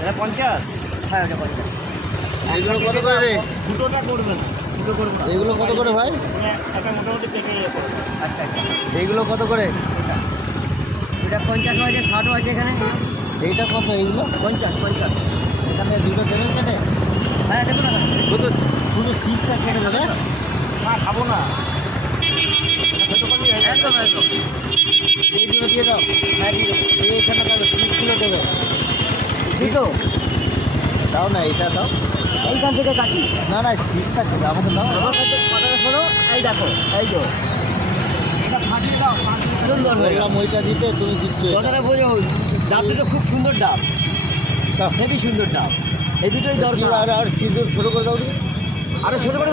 এটা 50? হ্যাঁ ওটা 50। এগুলো কত করে রে? দুটোটা করবে না, দুটো করবো না। এগুলো কত করে ভাই? একটা মোটামুটি পেকে যাবে। আচ্ছা আচ্ছা। এইগুলো কত করে? এটা 50 আছে, 60ও আছে এখানে। এইটা কত এইগুলো? 50। এখানে দুটো দেবেন কেটে? হ্যাঁ দেবো না। শুধু শুধু পিসটা কেটে দেবে? না খাবো না, হয়তো পারবি, হয়তো একদম একদম। এই দুটো দিয়ে দাও। হ্যাঁ দিয়ে দেবো। এইখানে কাটো পিসগুলো দেবে। দুটো দাও না, এইটা দাও। এইখান থেকে কাটি। না না, পিসটা কেটে আমাকে দাও। আমার কাছে কথাটা শোনো, এই দেখো এই তো এটা ফাটিয়ে দাও, সুন্দর হয়ে বললাম ওইটা দিতে, তুমি দিচ্ছ এটা। কথাটা বোঝো। ডাব দুটো খুব সুন্দর ডাব, দাও। হেভি সুন্দর ডাব। এই দুটোই দরকার। আর সিঁদুর ছোটো করে দাও দিদি। আরো ছোট করে